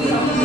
Thank yeah. you.